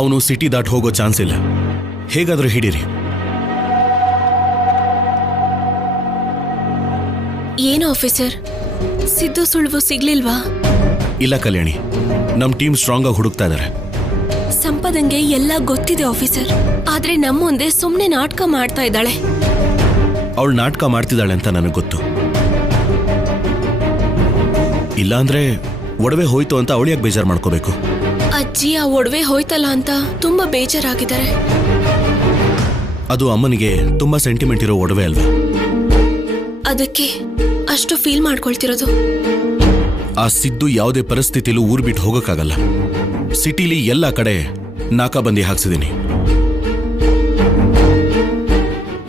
ಅವನು ಸಿಟಿ ದಾಟ್ ಹೋಗೋ ಚಾನ್ಸ್ ಇಲ್ಲ. ಹೇಗಾದ್ರೂ ಹಿಡೀರಿ. ಏನು ಆಫೀಸರ್, ಸಿದ್ದು ಸುಳ್ವು ಸಿಗ್ಲಿಲ್ವಾ? ಇಲ್ಲ ಕಲ್ಯಾಣಿ, ನಮ್ ಟೀಮ್ ಸ್ಟ್ರಾಂಗ್ ಆಗಿ ಹುಡುಕ್ತಾ ಇದಾರೆ. ಸಂಪದಂಗೆ ಎಲ್ಲ ಗೊತ್ತಿದೆ ಆಫೀಸರ್, ಆದ್ರೆ ನಮ್ಮ ಮುಂದೆ ಸುಮ್ನೆ ನಾಟಕ ಮಾಡ್ತಾ ಇದ್ದಾಳೆ. ಅವಳು ನಾಟಕ ಮಾಡ್ತಿದ್ದಾಳೆ ಅಂತ ನನಗೆ ಗೊತ್ತು. ಇಲ್ಲಾಂದ್ರೆ ಒಡವೆ ಹೋಯ್ತು ಅಂತ ಅವಳಿಯಾಗಿ ಬೇಜಾರು ಮಾಡ್ಕೋಬೇಕು. ಅಜ್ಜಿ ಆ ಒಡವೆ ಹೋಯ್ತಲ್ಲ ಅಂತ ತುಂಬಾ ಬೇಜಾರಾಗಿದ್ದಾರೆ. ಅದು ಅಮ್ಮನಿಗೆ ತುಂಬಾ ಸೆಂಟಿಮೆಂಟ್ ಇರೋ ಒಡವೆ ಅಲ್ವಾ, ಅದಕ್ಕೆ ಅಷ್ಟು ಫೀಲ್ ಮಾಡ್ಕೊಳ್ತಿರೋದು. ಆ ಸಿದ್ದು ಯಾವುದೇ ಪರಿಸ್ಥಿತಿಲೂ ಊರ್ ಬಿಟ್ಟು ಹೋಗಕ್ಕಾಗಲ್ಲ. ಸಿಟಿಲಿ ಎಲ್ಲ ಕಡೆ ನಾಕಾಬಂದಿ ಹಾಕ್ಸಿದೀನಿ.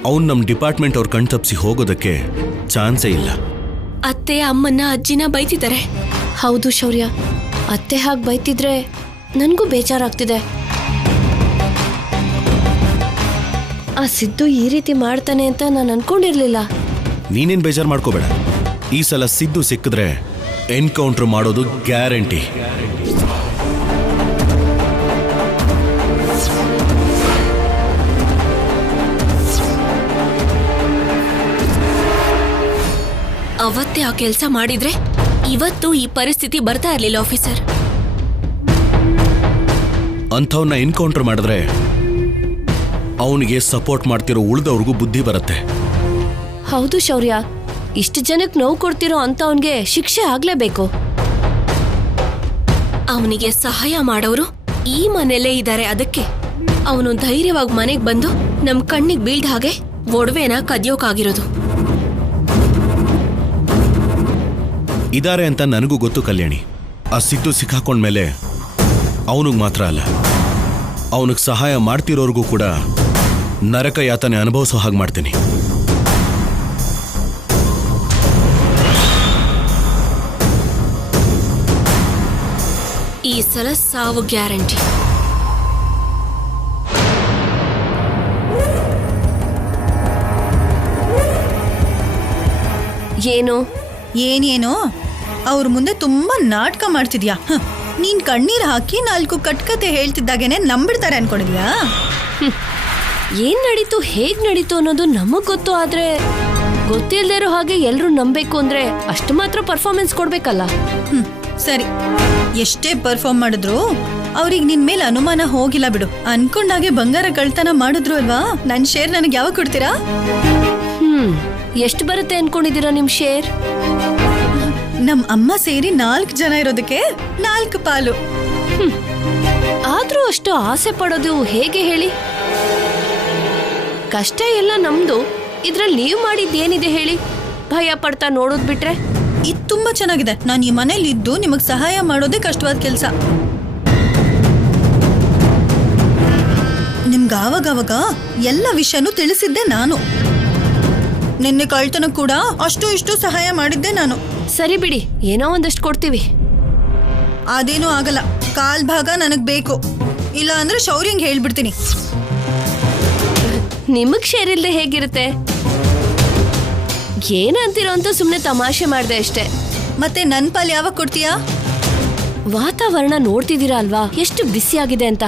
ಅವನ್ ನಮ್ ಡಿಪಾರ್ಟ್ಮೆಂಟ್ ಅವ್ರ ಕಣ್ ತಪ್ಪಿಸಿ ಹೋಗೋದಕ್ಕೆ ಚಾನ್ಸೇ ಇಲ್ಲ. ಅತ್ತೆ ಅಮ್ಮನ್ನ ಅಜ್ಜಿನ ಬೈತಿದ್ದಾರೆ. ಹೌದು ಶೌರ್ಯ, ಅತ್ತೆ ಹಾಗೆ ಬೈತಿದ್ರೆ ನನಗೂ ಬೇಜಾರಾಗ್ತಿದೆ. ಆ ಸಿದ್ದು ಈ ರೀತಿ ಮಾಡ್ತಾನೆ ಅಂತ ನಾನು ಅನ್ಕೊಂಡಿರ್ಲಿಲ್ಲ. ನೀನೇನ್ ಬೇಜಾರು ಮಾಡ್ಕೋಬೇಡ. ಈ ಸಲ ಸಿದ್ದು ಸಿಕ್ಕಿದ್ರೆ ಎನ್ಕೌಂಟರ್ ಮಾಡೋದು ಗ್ಯಾರಂಟಿ. ಅವತ್ತೇ ಆ ಕೆಲಸ ಮಾಡಿದ್ರೆ ಇವತ್ತು ಈ ಪರಿಸ್ಥಿತಿ ಬರ್ತಾ ಇರ್ಲಿಲ್ಲ ಆಫೀಸರ್. ಅಂಥವನ್ನ ಎನ್ಕೌಂಟರ್ ಮಾಡಿದ್ರೆ ಅವನಿಗೆ ಸಪೋರ್ಟ್ ಮಾಡ್ತಿರೋ ಉಳಿದವ್ರಿಗೂ ಬುದ್ಧಿ ಬರುತ್ತೆ. ಹೌದು ಶೌರ್ಯ, ಇಷ್ಟು ಜನಕ್ಕೆ ನೋವು ಕೊಡ್ತಿರೋ ಅಂತವನ್ಗೆ ಶಿಕ್ಷೆ ಆಗ್ಲೇಬೇಕು. ಅವನಿಗೆ ಸಹಾಯ ಮಾಡೋರು ಈ ಮನೆಯಲ್ಲೇ ಇದ್ದಾರೆ. ಅದಕ್ಕೆ ಅವನು ಧೈರ್ಯವಾಗಿ ಮನೆಗೆ ಬಂದು ನಮ್ ಕಣ್ಣಿಗೆ ಬೀಳ್ದ ಹಾಗೆ ಒಡವೆನ ಕದಿಯೋಕಾಗಿರೋದು. ಇದಾರೆ ಅಂತ ನನಗೂ ಗೊತ್ತು ಕಲ್ಯಾಣಿ. ಆ ಸಿದ್ದು ಸಿಕ್ಕಾಕೊಂಡ್ಮೇಲೆ ಅವನಿಗೆ ಮಾತ್ರ ಅಲ್ಲ, ಅವನಿಗೆ ಸಹಾಯ ಮಾಡ್ತಿರೋರ್ಗೂ ಕೂಡ ನರಕ ಯಾತನೆ ಅನುಭವಿಸೋ ಹಾಗೆ ಮಾಡ್ತೀನಿ. ಈ ಸಲ ಸಾವು ಗ್ಯಾರಂಟಿ. ಏನು ಏನೇನೋ ಅವ್ರ ಮುಂದೆ ತುಂಬಾ ನಾಟಕ ಮಾಡ್ತಿದ್ಯಾ. ನೀನ್ ಕಣ್ಣೀರ್ ಹಾಕಿ 4 ಕಟ್ಕತೆ ಹೇಳ್ತಿದ್ದಾಗೇನೆ ನಂಬಿಡ್ತಾರೆ ಅನ್ಕೊಂಡಿದ್ಯಾ? ಏನ್ ನಡೀತು, ಹೇಗ್ ನಡೀತು ಅನ್ನೋದು ನಮಗ್ ಗೊತ್ತು. ಆದ್ರೆ ಗೊತ್ತಿಲ್ದೇ ಇರೋ ಹಾಗೆ ಎಲ್ರು ನಂಬೇಕು ಅಂದ್ರೆ ಅಷ್ಟು ಮಾತ್ರ ಪರ್ಫಾರ್ಮೆನ್ಸ್ ಕೊಡ್ಬೇಕಲ್ಲ. ಸರಿ, ಎಷ್ಟೇ ಪರ್ಫಾರ್ಮ್ ಮಾಡಿದ್ರು ಅವ್ರಿಗೆ ನಿನ್ ಮೇಲೆ ಅನುಮಾನ ಹೋಗಿಲ್ಲ ಬಿಡು. ಅನ್ಕೊಂಡಾಗೆ ಬಂಗಾರ ಕಳ್ತನ ಮಾಡಿದ್ರು ಅಲ್ವಾ? ನನ್ ಶೇರ್ ನನಗೆ ಯಾವಾಗ ಕೊಡ್ತೀರಾ? ಎಷ್ಟು ಬರುತ್ತೆ ಅನ್ಕೊಂಡಿದೀರಾ ನಿಮ್ ಶೇರ್? ನಮ್ ಅಮ್ಮ ಸೇರಿ 4 ಜನ ಇರೋದಕ್ಕೆ 4 ಪಾಲು. ಆದ್ರೂ ಅಷ್ಟು ಆಸೆ ಪಡೋದು ಹೇಗೆ ಹೇಳಿ? ಕಷ್ಟ ಎಲ್ಲ ನಮ್ದು, ಇದ್ರಲ್ಲಿ ನೀವು ಮಾಡಿದ್ದೇನಿದೆ ಹೇಳಿ? ಭಯ ಪಡ್ತಾ ನೋಡೋದ್ ಬಿಟ್ರೆ ಇದು ತುಂಬಾ ಚೆನ್ನಾಗಿದೆ. ನಾನು ಈ ಮನೇಲಿ ಇದ್ದು ನಿಮಗ್ ಸಹಾಯ ಮಾಡೋದೇ ಕಷ್ಟವಾದ ಕೆಲ್ಸ. ನಿಮ್ಗೆ ಆವಾಗವಾಗ ಎಲ್ಲ ವಿಷಯನೂ ತಿಳಿಸಿದ್ದೆ ನಾನು. ನಿನ್ನೆ ಕಳ್ತನ ಕೂಡ ಅಷ್ಟು ಇಷ್ಟು ಸಹಾಯ ಮಾಡಿದ್ದೆ ನಾನು. ಸರಿ ಬಿಡಿ, ಏನೋ ಒಂದಷ್ಟು ಕೊಡ್ತೀವಿ. ಅದೇನೂ ಆಗಲ್ಲ. ಕಾಲ್ ಭಾಗ ನನಗ್ ಬೇಕು, ಇಲ್ಲ ಅಂದ್ರೆ ಶೌರ್ಯಂಗ್ ಹೇಳ್ಬಿಡ್ತೀನಿ. ನಿಮಗ್ ಶೇರ್ ಇಲ್ದೆ ಹೇಗಿರುತ್ತೆ? ಏನಂತೀರೋ ಅಂತ ಸುಮ್ನೆ ತಮಾಷೆ ಮಾಡ್ದೆ ಅಷ್ಟೇ. ಮತ್ತೆ ನನ್ ಪಾಲ್ ಯಾವಾಗ ಕೊಡ್ತೀಯಾ? ವಾತಾವರಣ ನೋಡ್ತಿದ್ದೀರಾ ಅಲ್ವಾ ಎಷ್ಟು ಬಿಸಿ ಆಗಿದೆ ಅಂತ.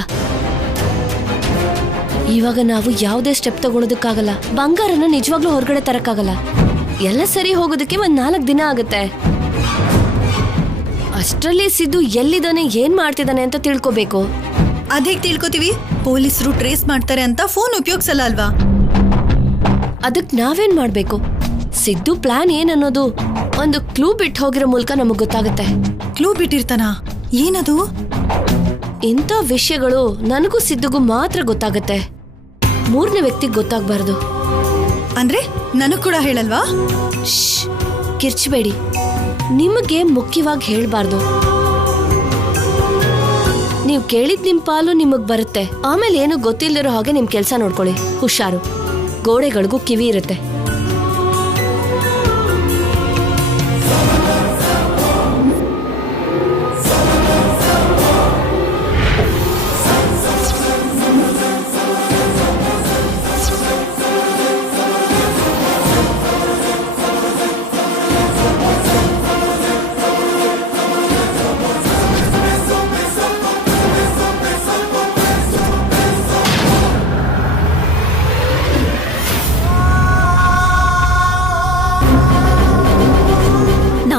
ಇವಾಗ ನಾವು ಯಾವುದೇ ಸ್ಟೆಪ್ ತಗೊಳೋದಕ್ಕಾಗಲ್ಲ. ಬಂಗಾರನ ನಿಜವಾಗ್ಲೂ ಹೊರಗಡೆ ತರಕ್ಕಾಗಲ್ಲ. ಎಲ್ಲ ಸರಿ ಹೋಗೋದಕ್ಕೆ 4 ದಿನ ಆಗುತ್ತೆ. ಅಷ್ಟರಲ್ಲಿ ಸಿದ್ದು ಎಲ್ಲಿದ್ದಾನೆ, ಏನ್ ಮಾಡ್ತಿದ್ದಾನೆ ಅಂತ ತಿಳ್ಕೋಬೇಕು. ಅದೇಗ್ ತಿಳ್ಕೊತೀವಿ? ಪೊಲೀಸರು ಟ್ರೇಸ್ ಮಾಡ್ತಾರೆ ಅಂತ ಫೋನ್ ಉಪಯೋಗಿಸಲ್ಲ ಅಲ್ವಾ? ಅದಕ್ ನಾವೇನ್ ಮಾಡ್ಬೇಕು? ಸಿದ್ದು ಪ್ಲಾನ್ ಏನನ್ನೋದು ಒಂದು ಕ್ಲೂ ಬಿಟ್ಟು ಹೋಗಿರೋ ಮೂಲಕ ನಮಗ್ ಗೊತ್ತಾಗುತ್ತೆ. ಕ್ಲೂ ಬಿಟ್ಟಿರ್ತಾನ? ಏನದು? ಇಂಥ ವಿಷಯಗಳು ನನಗೂ ಸಿದ್ದುಗೂ ಮಾತ್ರ ಗೊತ್ತಾಗತ್ತೆ. 3ನೇ ವ್ಯಕ್ತಿಗೆ ಗೊತ್ತಾಗ್ಬಾರ್ದು. ಅಂದ್ರೆ ನನಗ್ ಕೂಡ ಹೇಳಲ್ವಾ? ಕಿರ್ಚಬೇಡಿ, ನಿಮಗೆ ಮುಖ್ಯವಾಗಿ ಹೇಳ್ಬಾರ್ದು. ನೀವು ಕೇಳಿದ್ ನಿಮ್ ಪಾಲು ನಿಮಗ್ ಬರುತ್ತೆ. ಆಮೇಲೆ ಏನು ಗೊತ್ತಿಲ್ಲದಿರೋ ಹಾಗೆ ನಿಮ್ ಕೆಲ್ಸ ನೋಡ್ಕೊಳ್ಳಿ. ಹುಷಾರು, ಗೋಡೆಗಳಿಗೂ ಕಿವಿ ಇರುತ್ತೆ.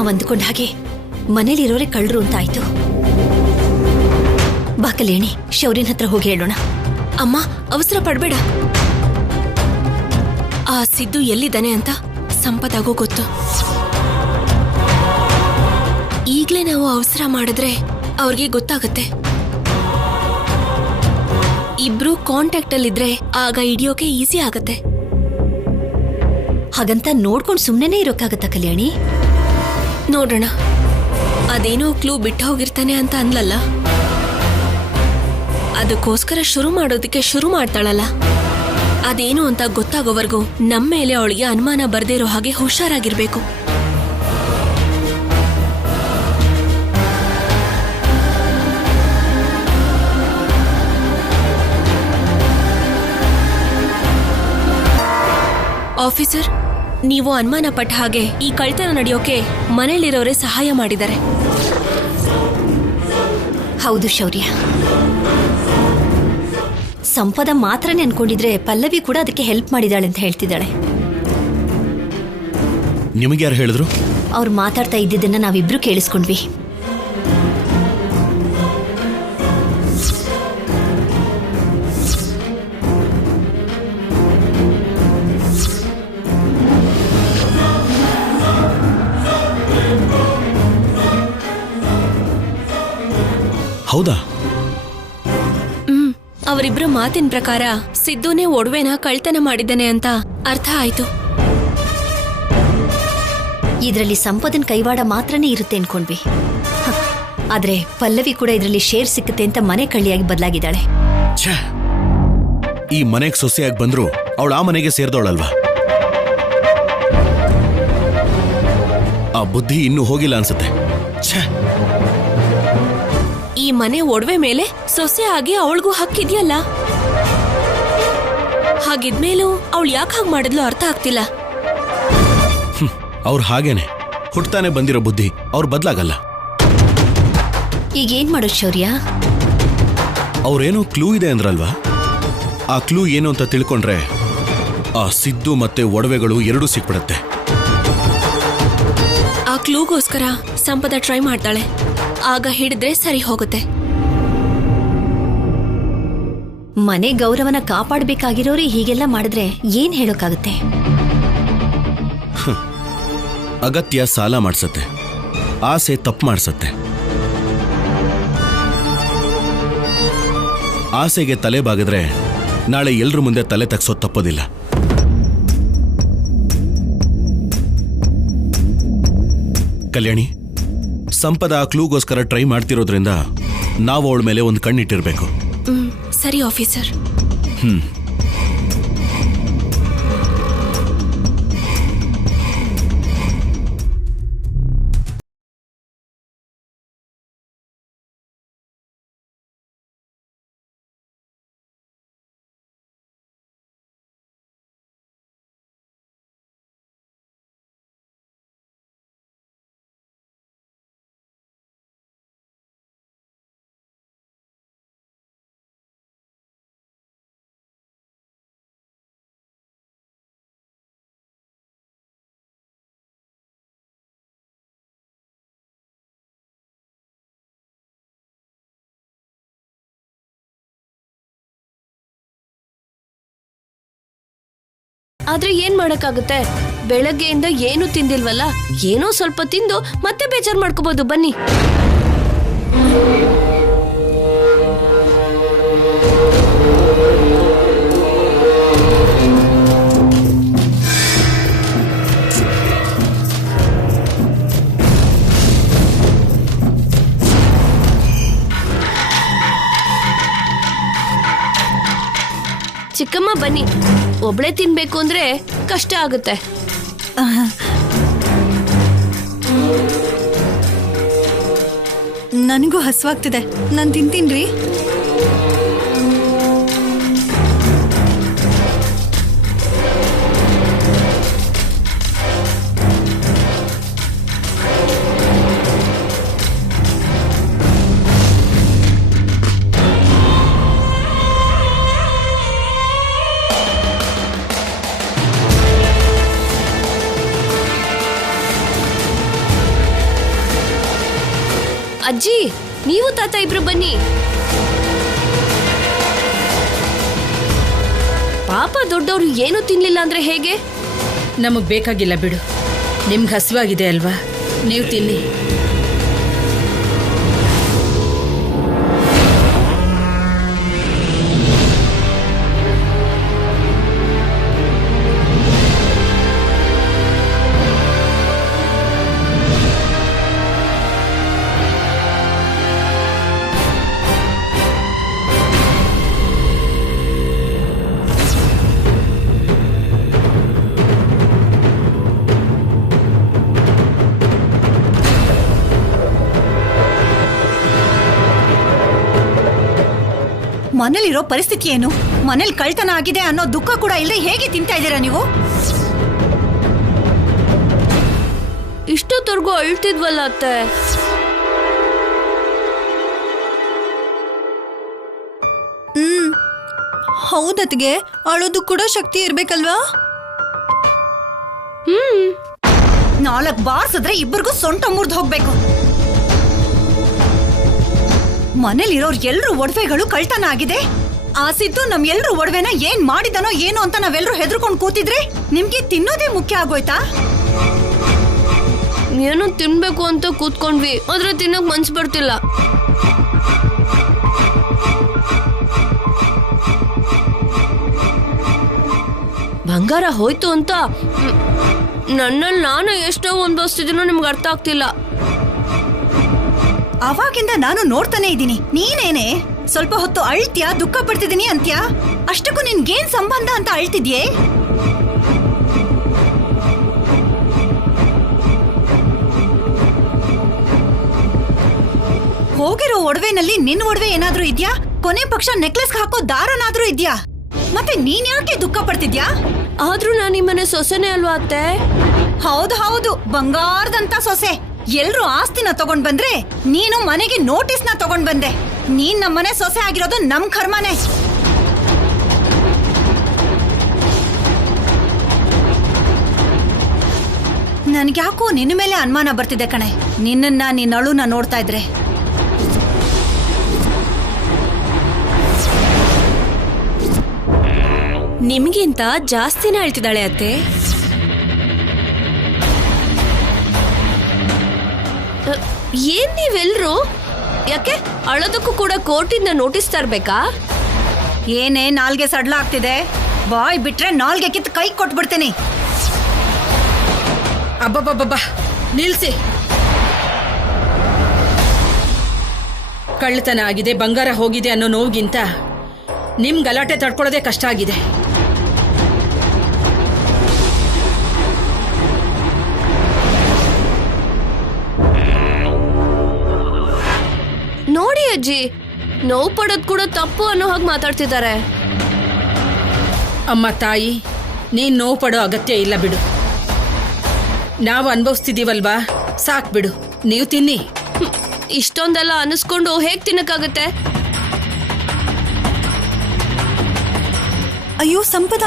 ನಾವ್ ಅಂದ್ಕೊಂಡ ಹಾಗೆ ಮನೇಲಿರೋರೇ ಕಳ್ಳರು ಅಂತ ಆಯ್ತು. ಬಾ ಕಲ್ಯಾಣಿ, ಶೌರ್ಯನ ಹತ್ರ ಹೋಗಿ ಹೇಳೋಣ. ಅಮ್ಮ, ಅವಸರ ಪಡ್ಬೇಡ. ಆ ಸಿದ್ದು ಎಲ್ಲಿದ್ದಾನೆ ಅಂತ ಸಂಪದಾಗೂ ಗೊತ್ತು. ಈಗ್ಲೇ ನಾವು ಅವಸರ ಮಾಡಿದ್ರೆ ಅವ್ರಿಗೆ ಗೊತ್ತಾಗತ್ತೆ. ಇಬ್ರು ಕಾಂಟ್ಯಾಕ್ಟ್ ಅಲ್ಲಿದ್ರೆ ಆಗ ಹಿಡಿಯೋಕೆ ಈಸಿ ಆಗತ್ತೆ. ಹಾಗಂತ ನೋಡ್ಕೊಂಡು ಸುಮ್ಮನೆ ಇರೋಕ್ಕಾಗತ್ತಾ ಕಲ್ಯಾಣಿ? ನೋಡೋಣ. ಅದೇನೋ ಕ್ಲೂ ಬಿಟ್ಟು ಹೋಗಿರ್ತಾನೆ ಅಂತ ಅನ್ಲಲ್ಲ, ಅದಕ್ಕೋಸ್ಕರ ಶುರು ಮಾಡೋದಕ್ಕೆ ಶುರು ಮಾಡ್ತಾಳಲ್ಲ. ಅದೇನು ಅಂತ ಗೊತ್ತಾಗೋವರೆಗೂ ನಮ್ಮ ಮೇಲೆ ಅವಳಿಗೆ ಅನುಮಾನ ಬರ್ದೇ ಇರೋ ಹಾಗೆ ಹುಷಾರಾಗಿರ್ಬೇಕು. ಆಫೀಸರ್, ನೀವು ಅನುಮಾನ ಪಟ್ಟ ಹಾಗೆ ಈ ಕಳ್ತನ ನಡೆಯೋಕೆ ಮನೇಲಿರೋರೇ ಸಹಾಯ ಮಾಡಿದ್ದಾರೆ. ಹೌದು ಶೌರ್ಯ, ಸಂಪದ ಮಾತ್ರನೇ ಅನ್ಕೊಂಡಿದ್ರೆ ಪಲ್ಲವಿ ಕೂಡ ಅದಕ್ಕೆ ಹೆಲ್ಪ್ ಮಾಡಿದಾಳೆ ಅಂತ ಹೇಳ್ತಿದ್ದಾಳೆ. ನಿಮಗೆ ಯಾರು ಹೇಳಿದ್ರು? ಅವ್ರು ಮಾತಾಡ್ತಾ ಇದ್ದಿದ್ದನ್ನ ನಾವಿಬ್ರು ಕೇಳಿಸ್ಕೊಂಡ್ವಿ. ಹೌದಾ? ಅವರಿಬ್ಬರ ಮಾತಿನ ಪ್ರಕಾರ ಸಿದ್ದುನೇ ಒಡವೆನ ಕಳ್ತನ ಮಾಡಿದ್ದಾನೆ ಅಂತ ಅರ್ಥ ಆಯ್ತು. ಇದರಲ್ಲಿ ಸಂಪದನ್ ಕೈವಾಡ ಮಾತ್ರನೇ ಇರುತ್ತೆ ಅನ್ಕೊಂಡ್ವಿ. ಆದ್ರೆ ಪಲ್ಲವಿ ಕೂಡ ಇದರಲ್ಲಿ ಶೇರ್ ಸಿಕ್ಕುತ್ತೆ ಅಂತ ಮನೆ ಕಳ್ಳಿಯಾಗಿ ಬದಲಾಗಿದ್ದಾಳೆ. ಛೇ, ಈ ಮನೆಗೆ ಸೊಸೆಯಾಗಿ ಬಂದ್ರು ಅವಳು ಆ ಮನೆಗೆ ಸೇರ್ದವಳಲ್ವಾ? ಆ ಬುದ್ಧಿ ಇನ್ನೂ ಹೋಗಿಲ್ಲ ಅನ್ಸುತ್ತೆ. ಛೇ, ಈ ಮನೆ ಒಡವೆ ಮೇಲೆ ಸೊಸೆ ಆಗಿ ಅವಳಿಗೂ ಹಕ್ಕಿದ್ಯಲ್ಲ. ಹಾಗಿದ್ಮೇಲೂ ಅವಳು ಯಾಕೆ ಹಾಗೆ ಮಾಡಿದ್ಲು ಅರ್ಥ ಆಗ್ತಿಲ್ಲ. ಅವ್ರು ಹಾಗೇನೆ ಹುಟ್ತಾನೆ ಬಂದಿರೋ ಬುದ್ಧಿ, ಅವ್ರು ಬದಲಾಗಲ್ಲ. ಈಗೇನ್ ಮಾಡೋದು ಶೌರ್ಯ? ಅವ್ರೇನೋ ಕ್ಲೂ ಇದೆ ಅಂದ್ರಲ್ವಾ? ಆ ಕ್ಲೂ ಏನು ಅಂತ ತಿಳ್ಕೊಂಡ್ರೆ ಆ ಸಿದ್ದು ಮತ್ತೆ ಒಡವೆಗಳು ಎರಡೂ ಸಿಕ್ಬಿಡತ್ತೆ. ಆ ಕ್ಲೂಗೋಸ್ಕರ ಸಂಪದ ಟ್ರೈ ಮಾಡ್ತಾಳೆ. ಆಗ ಹಿಡಿದ್ರೆ ಸರಿ ಹೋಗುತ್ತೆ. ಮನೆ ಗೌರವನ ಕಾಪಾಡಬೇಕಾಗಿರೋರೇ ಹೀಗೆಲ್ಲ ಮಾಡಿದ್ರೆ ಏನ್ ಹೇಳೋಕ್ಕಾಗುತ್ತೆ? ಅಗತ್ಯ ಸಾಲ ಮಾಡ್ಸತ್ತೆ, ಆಸೆ ತಪ್ಪು ಮಾಡ್ಸತ್ತೆ. ಆಸೆಗೆ ತಲೆ ಬಾಗಿದ್ರೆ ನಾಳೆ ಎಲ್ರ ಮುಂದೆ ತಲೆ ತಗ್ಸೋದು ತಪ್ಪೋದಿಲ್ಲ. ಕಲ್ಯಾಣಿ, ಸಂಪದ ಆ ಕ್ಲೂಗೋಸ್ಕರ ಟ್ರೈ ಮಾಡ್ತಿರೋದ್ರಿಂದ ನಾವು ಅವಳ ಮೇಲೆ ಒಂದು ಕಣ್ಣಿಟ್ಟಿರ್ಬೇಕು. ಸರಿ ಆಫೀಸರ್. ಆದ್ರೆ ಏನ್ ಮಾಡಕ್ಕಾಗುತ್ತೆ? ಬೆಳಗ್ಗೆಯಿಂದ ಏನು ತಿಂದಿಲ್ವಲ್ಲ, ಏನೋ ಸ್ವಲ್ಪ ತಿಂದು ಮತ್ತೆ ಬೇಜಾರ್ ಮಾಡ್ಕೋಬಹುದು. ಬನ್ನಿ. ಚಿಕ್ಕಮ್ಮ ಬನ್ನಿ. ಒಬ್ಳೆ ತಿನ್ಬೇಕು ಅಂದ್ರೆ ಕಷ್ಟ ಆಗುತ್ತೆ. ನನಗೂ ಹಸುವಾಗ್ತಿದೆ, ನಾನು ತಿಂತೀನ್ರಿ. ಅಜ್ಜಿ ನೀವು ತಾತ ಇಬ್ರು ಬನ್ನಿ. ಪಾಪ ದೊಡ್ಡವರು ಏನು ತಿನ್ಲಿಲ್ಲ ಅಂದ್ರೆ ಹೇಗೆ? ನಮಗ್ ಬೇಕಾಗಿಲ್ಲ ಬಿಡು. ನಿಮ್ಗೆ ಹಸಿವಾಗಿದೆ ಅಲ್ವಾ, ನೀವು ತಿನ್ನಿ. ಮನೇಲಿರೋ ಪರಿಸ್ಥಿತಿ ಏನು? ಮನೇಲಿ ಕಳ್ತನ ಆಗಿದೆ ಅನ್ನೋ ದುಃಖ ಕೂಡ ಇಲ್ಲದೆ ಹೇಗೆ ತಿಂತಾ ಇದ್ದೀರಾ ನೀವು? ಇಷ್ಟೊತ್ತವರೆಗೂ ಅಳ್ತಿದ್ವಲ್ಲ ಅತ್ತೆ. ಹೌದತ್ಗೆ, ಅಳೋದು ಕೂಡ ಶಕ್ತಿ ಇರ್ಬೇಕಲ್ವಾ? 4 ಬಾರ್ಸಿದ್ರೆ ಇಬ್ಬರಿಗೂ ಸೊಂಟ ಮುರಿದು ಹೋಗ್ಬೇಕು. ಮನೇಲಿರೋರ್ ಎಲ್ರು ಒಡವೆಗಳು ಕಳ್ತನ ಆಗಿದೆ. ಆ ಸಿದ್ದು ನಮ್ ಎಲ್ರು ಒಡವೆನ ಏನ್ ಮಾಡಿದನೋ ಏನೋ ಅಂತ ನಾವೆಲ್ರು ಹೆದರ್ಕೊಂಡು ಕೂತಿದ್ರೆ ನಿಮ್ಗೆ ತಿನ್ನೋದೇ ಮುಖ್ಯ ಆಗೋಯ್ತಾ? ಏನೋ ತಿನ್ಬೇಕು ಅಂತ ಕೂತ್ಕೊಂಡ್ವಿ, ಆದ್ರೆ ತಿನ್ನಕ್ ಮನ್ಸು ಬರ್ತಿಲ್ಲ. ಬಂಗಾರ ಹೋಯ್ತು ಅಂತ ನನ್ನಲ್ಲಿ ನಾನು ಎಷ್ಟೋ ಅನ್ಭವಿಸ್ತಿದ್ದೀನೋ ನಿಮ್ಗೆ ಅರ್ಥ ಆಗ್ತಿಲ್ಲ. ಅವಾಗಿಂದ ನಾನು ನೋಡ್ತಾನೆ ಇದ್ದೀನಿ. ನೀನೇನೆ ಸ್ವಲ್ಪ ಹೊತ್ತು ಅಳ್ತ್ಯಾ, ದುಃಖ ಪಡ್ತಿದ್ದೀನಿ ಅಂತ್ಯಾ. ಅಷ್ಟಕ್ಕೂ ನಿನ್ಗೇನ್ ಸಂಬಂಧ ಅಂತ ಅಳ್ತಿದ್ಯೆ? ಹೋಗಿರೋ ಒಡವೆನಲ್ಲಿ ನಿನ್ ಒಡವೆ ಏನಾದ್ರೂ ಇದ್ಯಾ? ಕೊನೆ ಪಕ್ಷ ನೆಕ್ಲೆಸ್ ಹಾಕೋ ದಾರನಾದ್ರೂ ಇದ್ಯಾ? ಮತ್ತೆ ನೀನ್ ಯಾಕೆ ದುಃಖ ಪಡ್ತಿದ್ಯಾ? ಆದ್ರೂ ನಾನು ಈ ಮನೆ ಸೊಸೆನೇ ಅಲ್ವಾ ಅತ್ತೆ? ಹೌದು ಹೌದು, ಬಂಗಾರದಂತ ಸೊಸೆ. ಎಲ್ರು ಆಸ್ತಿನ ತಗೊಂಡ್ ಬಂದ್ರೆ ನೀನು ಮನೆಗೆ ನೋಟಿಸ್ನ ತಗೊಂಡ್ ಬಂದೆ. ನೀನ್ ನಮ್ಮನೆ ಸೊಸೆ ಆಗಿರೋದು ನಮ್ ಕರ್ಮನೆ. ನನ್ಗ್ಯಾಕೋ ನಿನ್ನ ಮೇಲೆ ಅನುಮಾನ ಬರ್ತಿದೆ ಕಣೆ, ನಿನ್ನ ಅಳುನ ನೋಡ್ತಾ ಇದ್ರೆ. ನಿಮ್ಗಿಂತ ಜಾಸ್ತಿನೇ ಅಳ್ತಿದ್ದಾಳೆ ಅತ್ತೆ. ಏನ್ ನೀವೆಲ್ರು ಯಾಕೆ ಅಳೋದಕ್ಕೂ ಕೂಡ ಕೋರ್ಟಿಂದ ನೋಟಿಸ್ ತರ್ಬೇಕಾ? ಏನೇ ನಾಲ್ಗೆ ಸಡ್ಲ ಆಗ್ತಿದೆ? ಬಾಯ್ ಬಿಟ್ರೆ ನಾಲ್ಗೆ ಕಿತ್ತು ಕೈ ಕೊಟ್ಬಿಡ್ತೀನಿ. ಅಬ್ಬಬ್ಬಬ್ಬ, ನಿಲ್ಸಿ. ಕಳ್ಳತನ ಆಗಿದೆ, ಬಂಗಾರ ಹೋಗಿದೆ ಅನ್ನೋ ನೋವಿಗಿಂತ ನಿಮ್ ಗಲಾಟೆ ತಡ್ಕೊಳ್ಳೋದೇ ಕಷ್ಟ ಆಗಿದೆ. ನೋಡಿ ಅಜ್ಜಿ, ನೋವು ಪಡೋದ್ ಕೂಡ ತಪ್ಪು ಅನ್ನೋ ಹಾಗೆ ಮಾತಾಡ್ತಿದ್ದಾರೆ. ಅಮ್ಮ ತಾಯಿ, ನೀನ್ ನೋವು ಪಡೋ ಅಗತ್ಯ ಇಲ್ಲ ಬಿಡು. ನಾವು ಅನುಭವಿಸ್ತಿದೀವಲ್ವಾ, ಸಾಕ್ ಬಿಡು, ನೀವು ತಿನ್ನಿ. ಇಷ್ಟೊಂದೆಲ್ಲ ಅನಿಸ್ಕೊಂಡು ಹೇಗ್ ತಿನ್ನಕ್ಕಾಗತ್ತೆ? ಅಯ್ಯೋ ಸಂಪದ,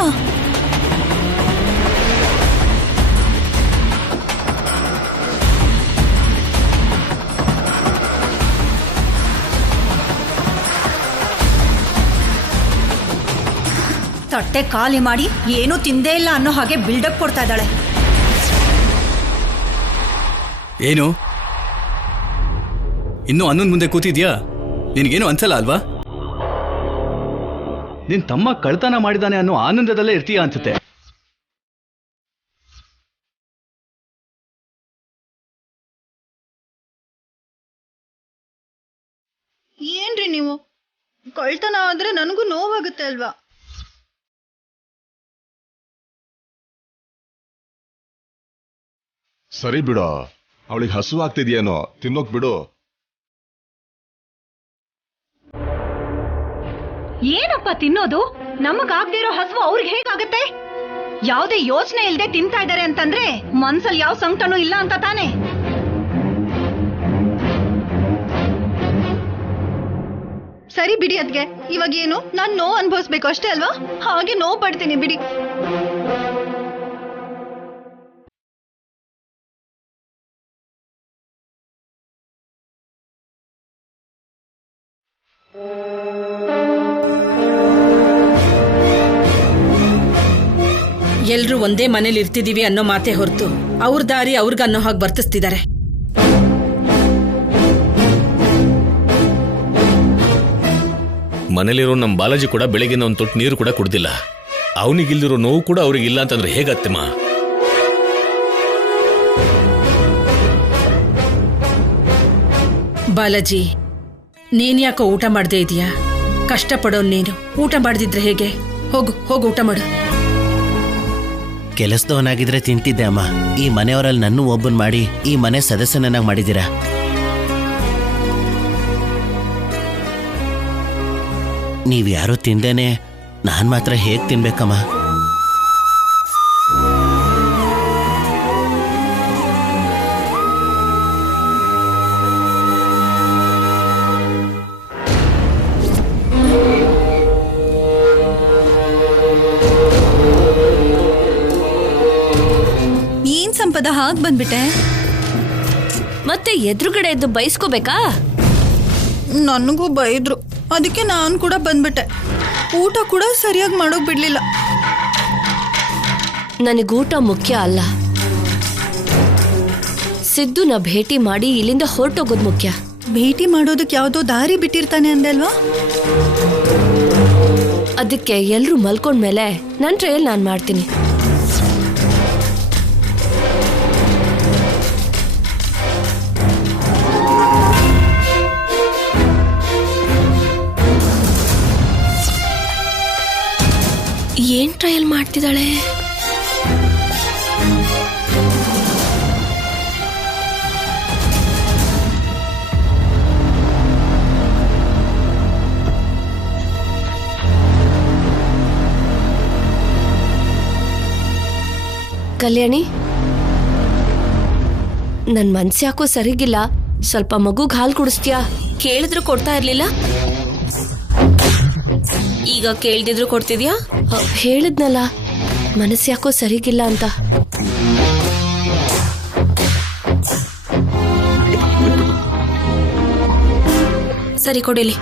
ತಟ್ಟೆ ಖಾಲಿ ಮಾಡಿ ಏನೂ ತಿಂದೇ ಇಲ್ಲ ಅನ್ನೋ ಹಾಗೆ ಬಿಲ್ಡಪ್ ಕೊಡ್ತಾ ಇದ್ದಾಳೆ. ಏನು ಇನ್ನೂ ಅನ್ನೊಂದು ಮುಂದೆ ಕೂತಿದ್ಯಾ? ನಿನಗೇನು ಅನ್ಸಲ್ಲ ಅಲ್ವಾ? ನಿನ್ ತಮ್ಮ ಕಳ್ತನ ಮಾಡಿದಾನೆ ಅನ್ನೋ ಆನಂದದಲ್ಲೇ ಇರ್ತೀಯ ಅನ್ಸುತ್ತೆ. ಏನ್ರಿ ನೀವು? ಕಳ್ತನ ಆದ್ರೆ ನನಗೂ ನೋವಾಗುತ್ತೆ ಅಲ್ವಾ? ಸರಿ ಬಿಡು, ಅವಳಿಗೆ ಹಸುವಾಗ್ತಿದ್ಯೇನೋ, ತಿನ್ನೋಕ್ ಬಿಡು. ಏನಪ್ಪ ತಿನ್ನೋದು? ನಮಗಾಗದೇ ಇರೋ ಹಸುವು ಅವ್ರಿಗೆ ಹೇಗಾಗತ್ತೆ? ಯಾವುದೇ ಯೋಚನೆ ಇಲ್ಲದೆ ತಿಂತಾ ಇದ್ದಾರೆ ಅಂತಂದ್ರೆ ಮನ್ಸಲ್ಲಿ ಯಾವ ಸಂಕಟನೂ ಇಲ್ಲ ಅಂತ ತಾನೆ? ಸರಿ ಬಿಡಿ ಅದ್ಗೆ, ಇವಾಗ ಏನು ನಾನ್ ನೋವು ಅನುಭವಿಸ್ಬೇಕು ಅಷ್ಟೇ ಅಲ್ವಾ? ಹಾಗೆ ನೋವು ಪಡ್ತೀನಿ ಬಿಡಿ. ಎಲ್ರೂ ಒಂದೇ ಮನೇಲಿ ಇರ್ತಿದೀವಿ ಅನ್ನೋ ಮಾತೇ ಹೊರತು ಅವ್ರ ದಾರಿ ಅವ್ರಿಗನ್ನೋ ಹಾಗೆ ವರ್ತಿಸ್ತಿದ್ದಾರೆ. ಮನೇಲಿರೋ ನಮ್ಮ ಬಾಲಾಜಿ ಕೂಡ ಬೆಳಗಿನ ಒಂದು ತೊಟ್ಟು ನೀರು ಕೂಡ ಕುಡ್ದಿಲ್ಲ. ಅವನಿಗಿಲ್ದಿರೋ ನೋವು ಕೂಡ ಅವ್ರಿಗಿಲ್ಲ ಅಂತಂದ್ರೆ ಹೇಗತ್ತಮ್ಮ? ಬಾಲಾಜಿ, ನೀನ್ ಯಾಕೋ ಊಟ ಮಾಡದೇ ಇದೀಯಾ? ಕಷ್ಟಪಡೋನ್ ನೀನು. ಊಟ ಮಾಡದಿದ್ರೆ ಹೇಗೆ? ಹೋಗು ಹೋಗು ಊಟ ಮಾಡು. ಕೆಲಸದವನಾಗಿದ್ರೆ ತಿಂತಿದ್ದೆ ಅಮ್ಮ. ಈ ಮನೆಯವರಲ್ಲಿ ನನ್ನೂ ಒಬ್ಬನ್ ಮಾಡಿ ಈ ಮನೆ ಸದಸ್ಯನನ್ನಾಗಿ ಮಾಡಿದ್ದೀರಾ. ನೀವ್ಯಾರೂ ತಿಂದೇನೆ ನಾನ್ ಮಾತ್ರ ಹೇಗ್ ತಿನ್ಬೇಕಮ್ಮ? ಏನ್ ಸಂಪದ ಹಾಗ್ ಬಂದ್ಬಿಟ್ಟೆ? ಮತ್ತೆ ಎದುರುಗಡೆ ಎದ್ದು ಬೈಸ್ಕೋಬೇಕಾ? ನನಗೂ ಬೈದ್ರು, ಅದಕ್ಕೆ ನಾನು ಕೂಡ ಬಂದ್ಬಿಟ್ಟೆ. ಊಟ ಕೂಡ ಸರಿಯಾಗಿ ಮಾಡೋಕ್ ಬಿಡ್ಲಿಲ್ಲ. ನನಗೂಟ ಮುಖ್ಯ ಅಲ್ಲ, ಸಿದ್ದುನ ಭೇಟಿ ಮಾಡಿ ಇಲ್ಲಿಂದ ಹೊರಟೋಗೋದು ಮುಖ್ಯ. ಭೇಟಿ ಮಾಡೋದಕ್ಕೆ ಯಾವ್ದೋ ದಾರಿ ಬಿಟ್ಟಿರ್ತಾನೆ ಅಂದಲ್ವಾ? ಅದಕ್ಕೆ ಎಲ್ರೂ ಮಲ್ಕೊಂಡ್ಮೇಲೆ ನನ್ನ ಟ್ರಯಲ್ ನಾನು ಮಾಡ್ತೀನಿ. ಏನ್ ಟ್ರಯಲ್ ಮಾಡ್ತಿದ್ದಾಳೆ? ಕಲ್ಯಾಣಿ, ನನ್ ಮನ್ಸು ಯಾಕೋ ಸರಿಗಿಲ್ಲ. ಸ್ವಲ್ಪ ಮಗುಗ್ ಹಾಲು ಕುಡಿಸ್ತೀಯಾ? ಕೇಳಿದ್ರು ಕೊಡ್ತಾ ಇರ್ಲಿಲ್ಲ, ಈಗ ಕೇಳ್ದಿದ್ರು ಕೊಡ್ತಿದ್ಯಾ? ಹೇಳಿದ್ನಲ್ಲ ಮನಸ್ಸು ಯಾಕೋ ಸರಿಗಿಲ್ಲ ಅಂತ. ಸರಿ ಕೊಡಿಲಿ.